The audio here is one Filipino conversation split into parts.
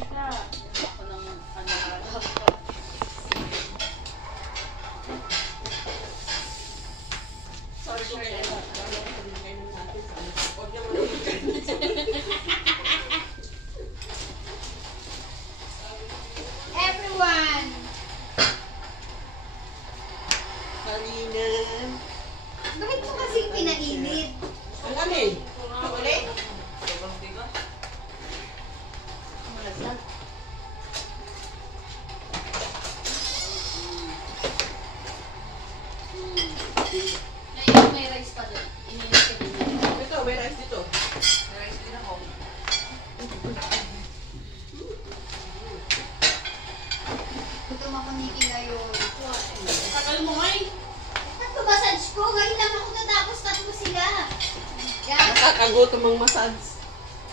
Ako ng ano-ano. Sorry ko kaya. Everyone! Halina. Bakit mo kasi pinainit? Ang alin? Ang ulit? Malasag. May rice pa doon. Ininis ka din. Ito, may rice dito. May rice din ako. Gutom ako Nikki ngayon. Tagal mo nga eh. Nagpa-massage ko. Ngayon lang ako natapos. Tatlo sila. Yan. Nakakagutom ang massage.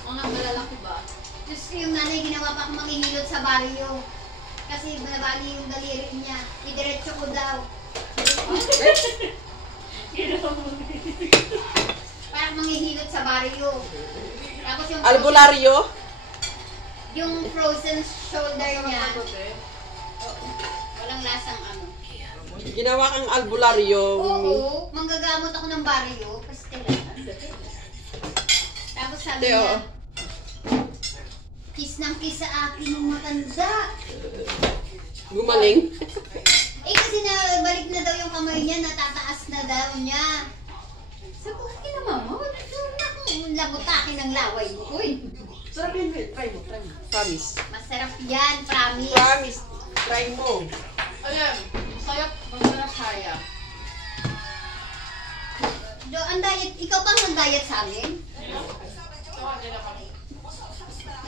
Mga malalaki ba? Diyos ko yung nanay ginawa pa akong manghihilot sa baryo. Kasi nabali yung daliri niya. Idiretso ko daw. Parang manghihilot sa baryo. Tapos yung Albularyo? yung frozen shoulder niya. Walang lasang ano. Ginawa kang albularyo. Oo, manggagamot ako ng baryo. Pastilan. Tapos sabi Teo. niya, kiss ng kiss sa akin ng matanda. Gumaling. Eh kasi nabalik na daw yung kamay niya, natataas na daw niya. Sabi ko, kinamama, labutakin ng laway mo. Uy, Sarap yan, Will. Try mo, try mo. Promise. masarap yan, promise. Promise. Try mo. Ayan, masayap. Masarap kaya. Do, ang diet, ikaw bang mag-diet sa amin?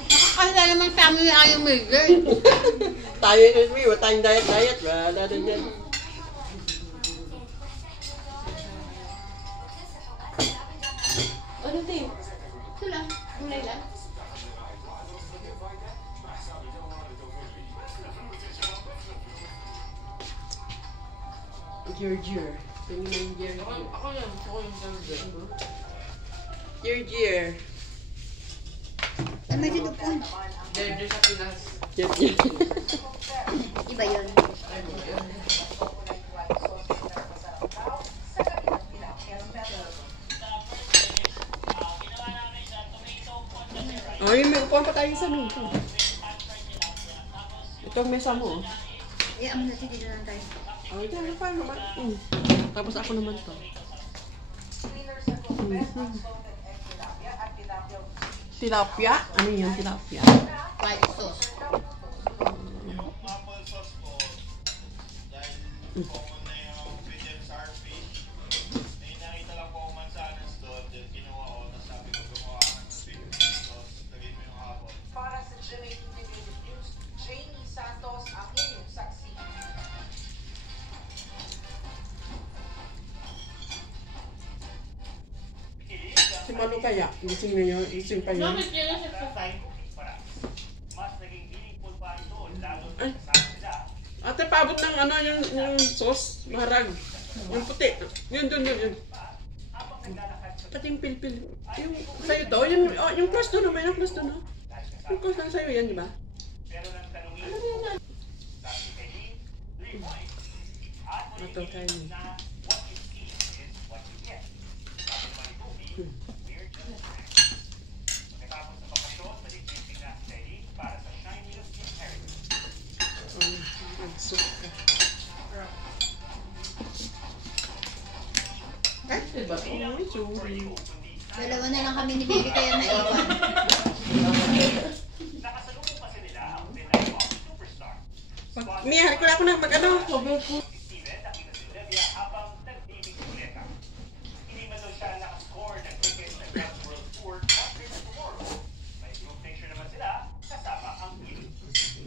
Nakakala naman sa amin yung ayaw major. Tayo yun, Will. Wala tayong diet. Wala na dyan. Ano din? Ito lang, gulay lang. Gier. Tingin ng gier. Ako yan. Ako yung ganda. Gier. Ay, may dudupon. Ganda sa Pinas. Gier. Iba yun. Ay, may upuan pa tayo sa luto. Ito ang mesa mo. Eh, amin natin dito lang tayo. Ay, ano pa naman. Tapos ako naman to. Tilapia? Ano yan, tilapia? White sauce. Para sa GMA Integrated News, Jamie Santos ang inyong saksi. Si Malu kaya? Gising na yun? Gising pa yun? Bakit yun ang exercise? Ay. Ate, paabot ng ano yung sauce? Maharag. Yung puti. Yun. Pati yung pilpil. Yung sa'yo to, yung plus doon, may plus doon. Yung plus lang sa'yo yan, di ba? Ano yan? Ito kayo. Magsuk ka. Ay, diba? Oh, sorry. Dalawa na lang kami ni Baby kaya naiwan. Mia, harap ko na mag-ano.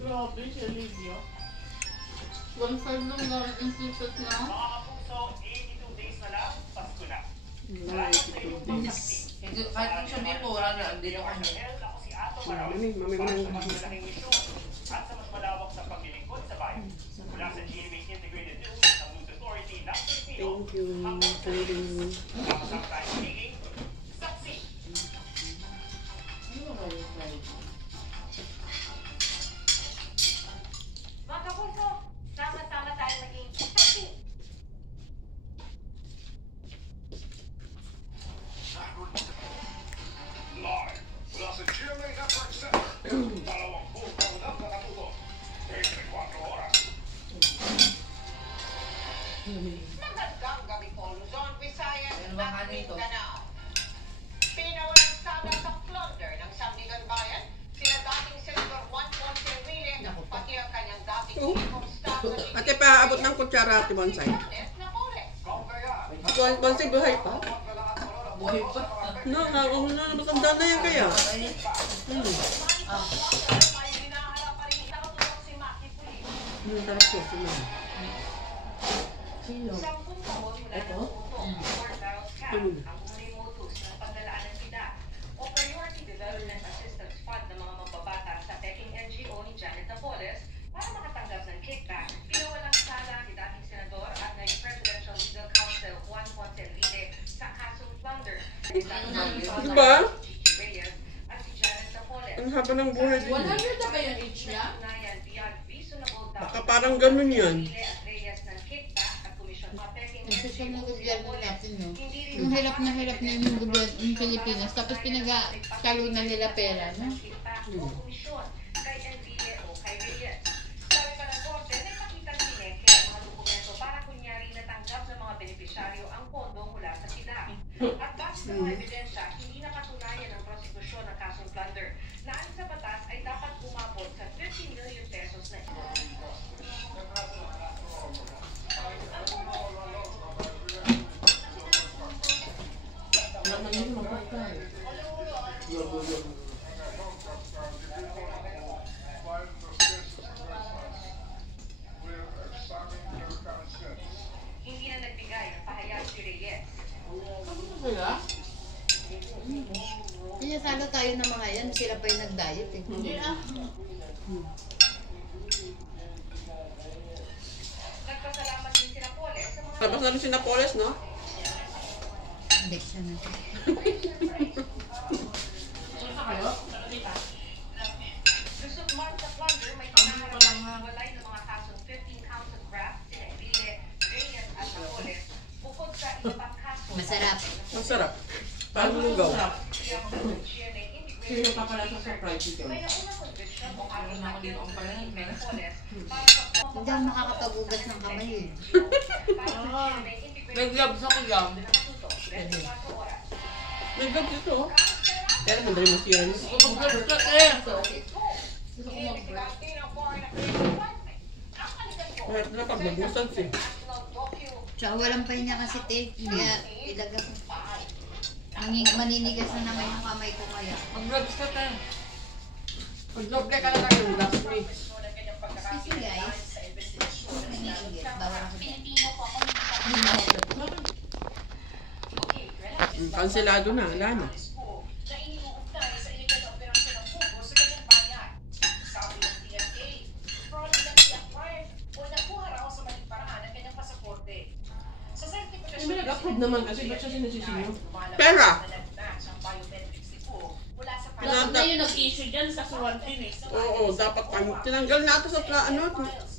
Grabe siya, Lydia. 1.5 lang gamit yung t-shirt na. Kahit sabihin mo, wala na, hindi na kami. Mami ko nang at sa mas malawak sa paglilingkod sa bayan. Mula sa GMA Integrated News, ang News Authority ng Pilipino, thank you. kasama tayo speaking, saksi. Ano ba yung fried? Magandang gabi po, Luzon, Visayas, Ano ba at ano ito? Mindanao. Pinawalang sada sa plunder ng Sandigan Bayan, sina dating Senador Juan Ponce Enrile, pati ang kanyang dating Oh. chief of staff na Ate, paabot ng kutsara, Ate Bonsai. Bonsai, buhay pa? Buhay pa. No, matanda na yan kaya. Sarap po. Sino? Ito? para makatanggap ng kickback, pinawalang sala ni dating senador at naging Presidential Legal Counsel Juan Ponce Enrile sa kasong plunder. Diba? Gigi Reyes at si Janet Napoles. Ang haba ng buhay din. 100 na ba yung age niya? Baka parang ganun yan. Kasi siya ng gobyerno natin, no? Yung hirap na yung gobyerno ng Pilipinas, tapos pinag-talo na nila pera, no? Kay Enrile o kay Reyes. Sabi pa ng korte, nagpakita ni Neke ang mga dokumento para kunyari natanggap ng mga benepisyaryo ang pondo mula sa SIDA. At base sa mga ebidensya, hindi napatunayan ng prosekusyon ng kasong plunder na ayon sa batas ay dapat umabot sa 50 million pesos na ito. Wala na yun, magpapay. Hindi na nagbigay ng pahayag si Reyes. Wala? Pinasalo tayo ng mga yan, sila pa yung nag-diet, eh. Hindi ah. Nagpasalamat din sila Poles sa mga Tapos na rin si Napoles, no? Hindi siya na. Saan ka kayo? Lusot man sa plunder, may kinaharap na walay ng mga kasong 15 counts of graft, sina Enrile, Reyes at Napoles, bukod sa iba pang kaso. Masarap. Masarap. Paano lugaw? Sino pa pala sa surprise ito? May naunang conviction o aking Ako din ang pala yun. Napoles para sa Hindi ako makakapag-ugas ng kamay, eh. May gloves ako yan. May gab dito, oh. Kaya madali masira niyo. Mag-gloves ka eh. Kahit na pag nagmusan siya. Tsaka walang pahinga kasi, te. Kaya ilaga ko. Maninigas na naman yung kamay ko kaya. Mag-gloves ka tayo. Pag-doble ka na lang yung last week. Kasi guys, maninigas. Bawal ako dyan. Kanselado na, wala na. na iniuugnay sa iligal na operasyon ng Pugo sa kanyang bayan. Sabi ng DFA, fraudulent i-acquired o nakuha raw sa maling paraan ang kanyang pasaporte. Sa certification May nag-approve naman kasi, ba't siya sinisisiyo? lumalabas Pera! na nag-match ang biometrics ni Pugo mula sa Pinata- Na yung nag-issue dyan sa Suwantin eh. Oo, dapat tinanggal natin sa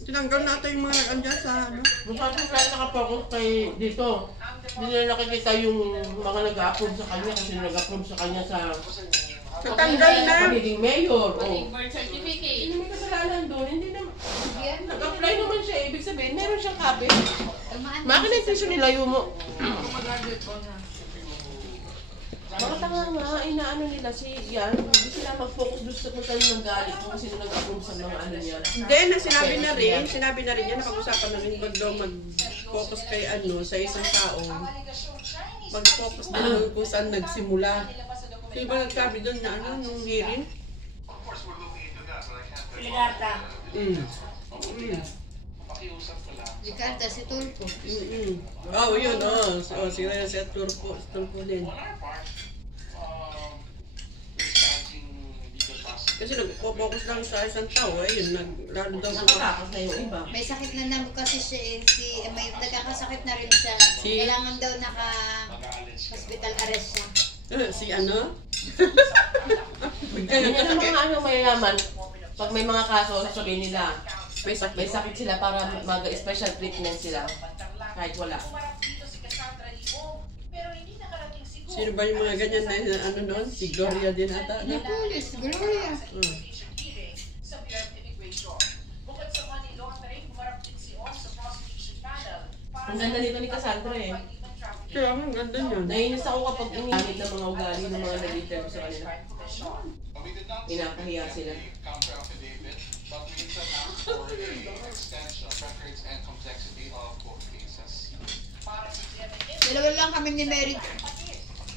tinanggal natin yung mga andyan sa ano. Masyado kaya nakapokus kay dito. Hindi nila nakikita yung mga nag-approve sa kanya kasi nag-approve sa kanya sa Natanggal na. pagiging mayor. Pati Oh. birth certificate. Hindi may kasalanan doon. Hindi naman. Nag-apply naman siya. Ibig sabihin, meron siyang copy. Makinit siya nilayo mo. Mag-graduate ko na. Mga tanga nga, inaano nila si Yan. Hindi sila mag-focus doon sa kung saan yung galit mo kasi nag-approve sa mga ano niya. Hindi, sinabi na rin yan, napag-usapan na rin bago mag-focus kay ano, sa isang tao. Mag-focus na lang kung saan nagsimula. Sino ba nagsabi doon na ano, nung hearing? Ligata. Ricardo, si Tulpo. Oh, yun, oh. So, sila yung si Turpo din. Kasi nag-focus lang sa isang tao, ayun, lalo daw sa Nakatakas na yung iba. May sakit na naman kasi siya, eh, may nagkakasakit na rin siya. Kailangan daw naka-hospital arrest siya. si ano? Ganyan ang mga ano mayayaman. Pag may mga kaso, sabihin nila, May sakit. may sakit sila para mag-special treatment sila. Kahit wala. Sino ba yung mga ganyan na ano noon? Si Gloria din ata. No? Napulis, Gloria. investigation. Bukod sa money laundering, humarap din si Ong sa prosecution panel para Ang ganda nito ni Cassandra eh. Kaya ang ganda niyan. Nainis ako kapag inigamit ng mga ugali ng mga nag-interview sa kanila. Pinakahiya sila. Counter affidavit, but we can ask for a extension of records and complexity of both cases. Para sa GMA, Dalawa lang kami ni Mary.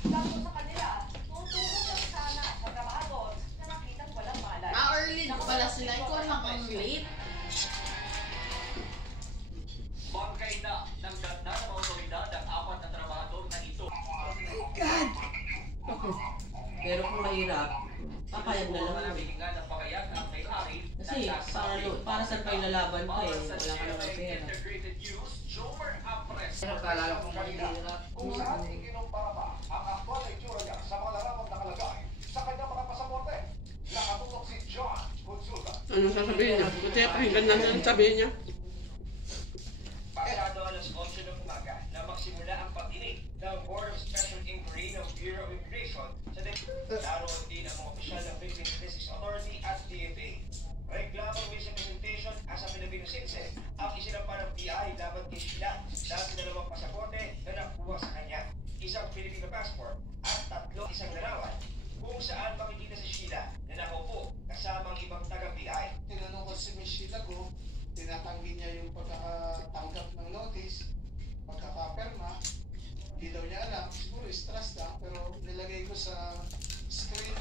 Tapos sa kanila, tutulong lang sana sa trabahador na nakitang walang malay. Early pala sila. Ikaw lang ang late. Bangkay na ng ganda ng otoridad ang apat na trabahador na ito. Pero kung mahirap, papayag na lang. Maraming nga ng pagayag ang may-ari. Kasi para sa kayo lalaban ka eh. Wala ka naman pera. Integrated News, Jomer Apres. Kung saan ikinumpara pa ang aktwal na itsura niya sa mga larawang nakalagay sa kanyang mga pasaporte. Nakatutok si John Consulta. Anong sasabihin niya? Buti pakinggan natin ang sabihin niya. Pasado alas 8 ng umaga na magsimula ang pagdinig ng Board of Special Inquiry ng Bureau of Immigration sa naroon din ang mga opisyal ng Philippine Statistics Authority at DFA. Reklamong misrepresentation as a Filipino citizen ang isinampa ng PI laban kay Sheila dahil dalawang pasaporte na nakuha sa kanya. Isang Filipino passport at isang larawan kung saan makikita si Sheila na nakaupo kasamang ibang taga-PI. Tinanong ko si Miss Sheila ko, tinatanggi niya yung pagkakatanggap ng notice, pagkakaperma. Hindi daw niya alam, siguro stress lang, pero nilagay ko sa screen,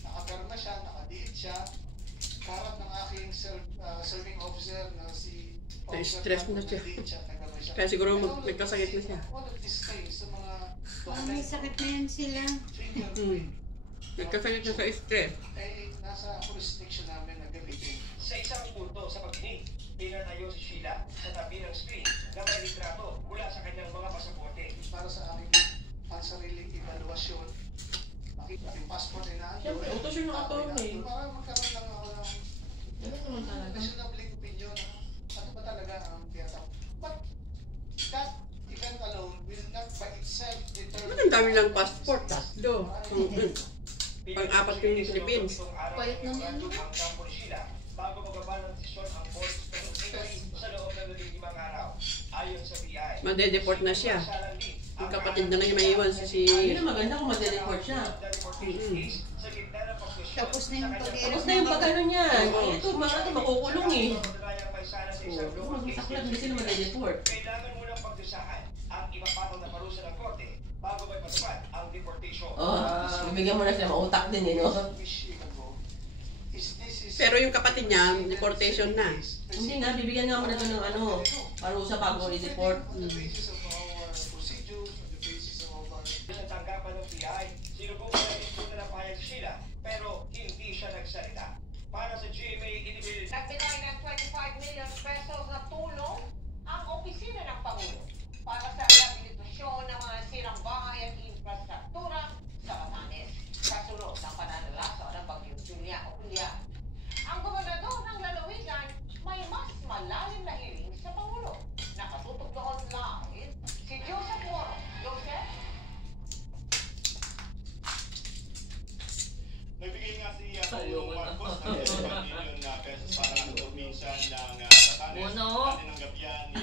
nakaperma siya, nakadiit siya. Karap ng aking serving officer na si Na-stress na siya. nadiit siya, tagalo siya. Kaya siguro And all of may kasakit na these, siya. All of these things, sa mga May sakit na yan sila. fingerprint, Nagkasakit na sa stress. ay nasa jurisdiction namin na gamitin. Sa isang punto sa pagdinig, pinatayo si Sheila sa tabi ng screen na may litrato mula sa kanyang mga pasaporte. Para sa aking pansariling evaluasyon, makita yung passport ay naandun. Siyempre, utos yung attorney. Para magkaroon lang ako ng reasonable opinion na ano ba talaga ang tiyatap. But that event alone will not by itself determine... Ba't ang dami lang passport? Tatlo. Pang-apat yung Philippines. Payat naman. Ang kampo ni Sheila bago magabal ng desisyon ang Board of Special Inquiry sa loob ng 15 araw. Ayon sa PI. Made-deport na siya. Yung kapatid na lang yung maiwan si Yun ang maganda kung mag-report siya. Tapos na yung pag-iirap. Tapos na yung pag-ano niya. Ito, mga ito, makukulong eh. Masaklat, hindi sila mag-report. Kailangan munang pagdusahan ang ipapataw na parusa ng korte bago may patupad ang deportation. Bibigyan mo na sila, mautak din eh, no? Pero yung kapatid niya, deportation na. Hindi nga, bibigyan nga mo na ito ng ano, parusa bago i-deport. On the basis of our procedures, on the basis of our... Sa tanggapan ng PI, sinubukan na rin na payag si Sheila pero hindi siya nagsalita. Para sa GMA Individual. Nagbigay ng 25 million pesos na tulong ang opisina ng Pangulo para sa rehabilitasyon ng mga sirang bahay at infrastruktura sa Batanes. Kasunod ng pananalasa ng Bagyong Julia o Julia. Ang gobernador ng lalawigan may mas malalim na hearing sa Pangulo. Nakatutok doon live si Joseph Moro. Joseph? Nagbigay nga si Pangulong Marcos ng 25 million na pesos para sa probinsya ng Batanes. Tinanggap yan ni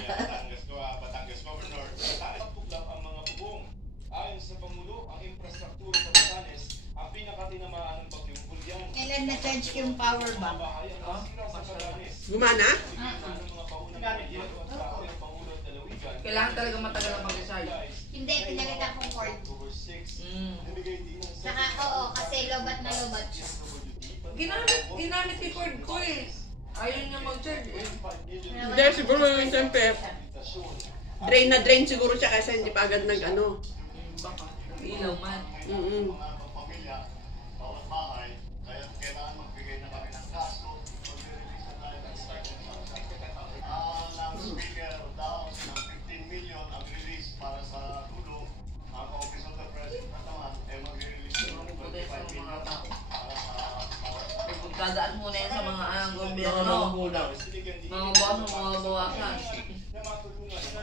Batangas Governor. Batanes lang ang mga bubong. Ayon sa Pangulo, ang infrastruktura sa Batanes ang pinakatinamaan ng Bagyong Julian. Kailan na-charge yung power bank? Gumana? Kailangan talaga matagal ang mag-recharge. Hindi, pinalitan kong cord. Saka, oo, kasi lobat na lobat siya. Ginamit yung cord ko eh. Ayaw niya mag-charge eh. Hindi, siguro yung siyempre, drain na drain siguro siya kasi hindi pa agad nag-ano. Baka. Ilaw man. pamilya, bawat bahay, kaya kailangan magbigay na kami ng kaso, mag-release na tayo ng start ng ng speaker daw ng 15 million ang release para sa tulong. Ang Office of the President naman ay mag-release ng 25 million para sa Pagkadaan muna yan sa mga gobyerno. Magulang. Mga boss, mga bawasan.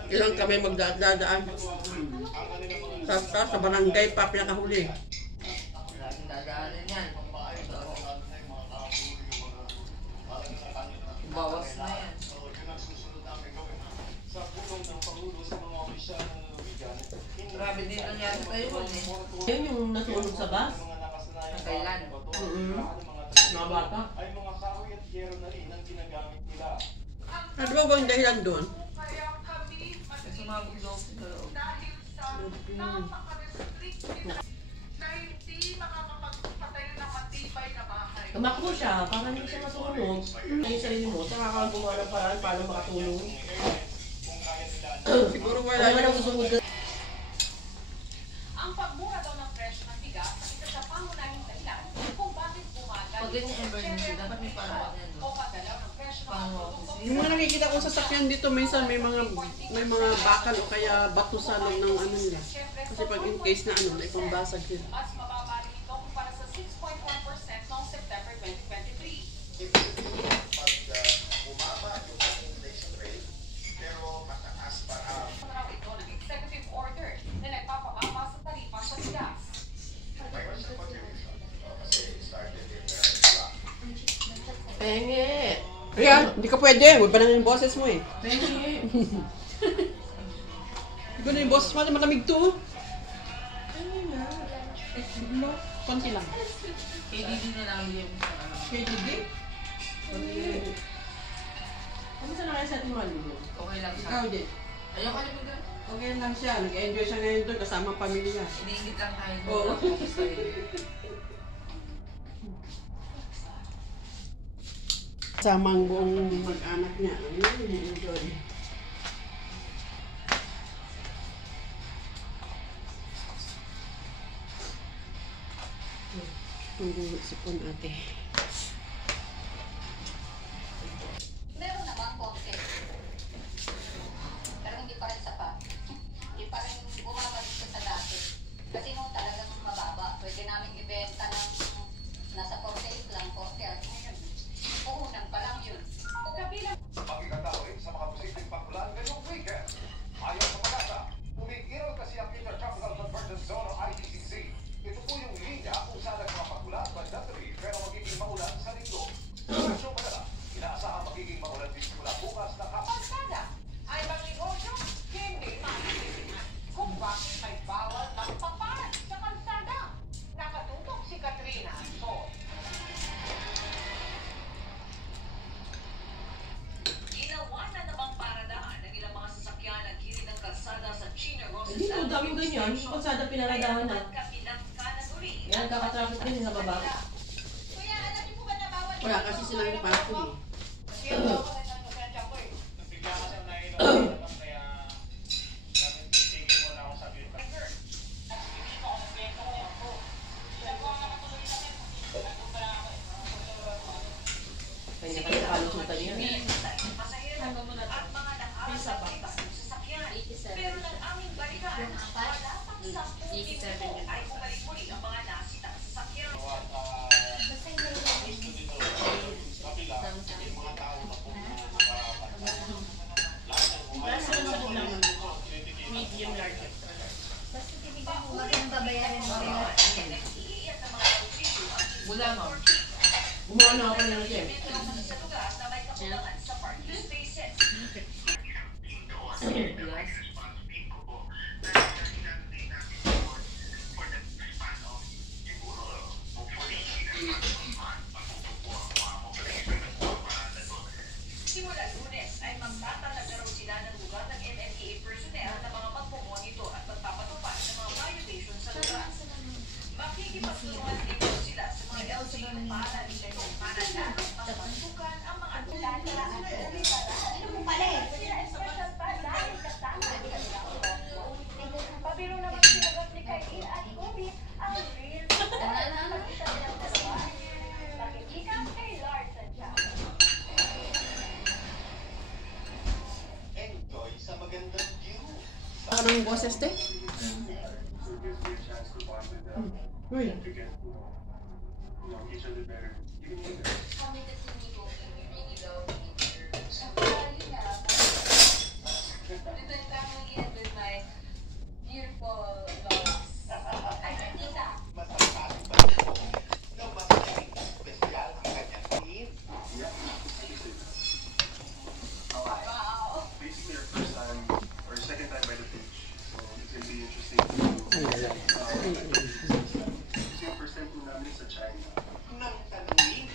Ilang kami magdadaan. Sa barangay pa pinakahuli. Laging dadaanin yan. Yun yung nasunog sa bus. Mga nakasanayan Ang kailan? Mga bata. ay mga kahoy at yero na rin ang ginagamit nila. Ano ba bang dahilan doon? Kasi sumabog daw ako sa loob. Tumakbo siya, para hindi siya masunog. Yung sarili mo, saka ka gumawa ng paraan paano makatulong. Siguro wala Wala yung... nang susunod na. Ang pagmura daw ng presyo ng bigas ang isa sa pangunahing dahilan kung bakit bumagal Pag ganyan emergency, dapat may parang yan. o pagdalaw ng presyo ng Paano mga ako produkto. Yung mga nakikita ko sa sakyan dito, minsan may mga bakal o kaya bato sa loob ng ano nila. Kasi pag in case na ano, may pambasag sila. Mas mababa rin ito kumpara sa 6.1% noong September 2023. Pag bumaba yung inflation rate, pero mataas pa ang Raw ito ng executive order na nagpapababa sa taripa sa bigas. mayroon sa contribution. Kasi it started in July. Penge! Ayan, hindi ka pwede. Huwag pa na yung boses mo eh. Penge! Hindi ko na yung boses mo. Malamig to. Konti lang. KDD na lang yung KDD? Ano sa nakaya sa ating mga lulo? okay lang siya. Ikaw din. Ayoko na bigla. Okay lang siya. Nag-enjoy siya ngayon doon kasama ang pamilya. Iniingit lang tayo. Oo. Kasama ang buong mag-anak niya. Enjoy. Ang sipon ate. Meron naman konti. Pero hindi pa rin sapat. Hindi pa rin bumabalik siya sa dati. Kasi nung talagang mababa, pwede namin ibenta ng nasa 48 lang, 40 at ngayon. Puhunan pa lang yun. Kabilang Pag-ikatawin sa mga posibleng pagulan ngayong weekend. Ayon sa pag-asa, umigil kasi ang Intertropical Convergence Zone o ITCZ. Ito po yung linya kung saan nagpapagulan mandatory pero magiging maulan sa linggo. Sa Metro Manila, inaasahan magiging maulan din mula bukas na hapon. kalsada ay magnegosyo hindi maintindihan kung bakit may bawal ng paparan sa kalsada. Nakatutok si Katrina. So, Ginawa na namang paradahan ng ilang mga sasakyan ang gilid ng kalsada sa Chino Rosas Hindi mo, daming ganyan. Yung kalsada pinaradahan na. Yan, kaka-traffic din sa baba. kuya, alam niyo po ba na bawal Wala kasi sila yung parking eh. Bigla kasi ang nainom naman kaya dapat titigil mo na ako sa view. Kanya kaya kalusutan yan. Pero nang aming balikan, wala pang 10 minuto ay bumalik muli ang mga nasitang sasakyan. Gusto dito sa kapila, yung mga tao na po na nakapagpapalala. Lahat ng mga medium large. Basta tibigyan mo, huwag kang babayaran mo. Nag-iiyak ng mga posisyon ang Wala ma'am. Gumawa na ako ng Jem. sa lugar na may kakulangan sa parking spaces. Yes. Simula Lunes ay magtatalaga raw sila ng lugar ng MMDA personnel na mga magmumonitor at magpapatupad ng mga violation sa lugar. Makikipagtulungan din daw sila sa mga LGU para lalong mapasukan ang mga Ano mo pala eh? Pabiro naman sinagot ni Kain at Ubi ang real Nakikita kay Larson siya. Enjoy sa magandang view. Baka ng boses te? Uy. Masasabi ba ito na mas naging espesyal ang kanyang team? Basically our first time or second time by the pitch. So it's gonna be interesting to Kasi yung first time po namin sa China, nang tanungin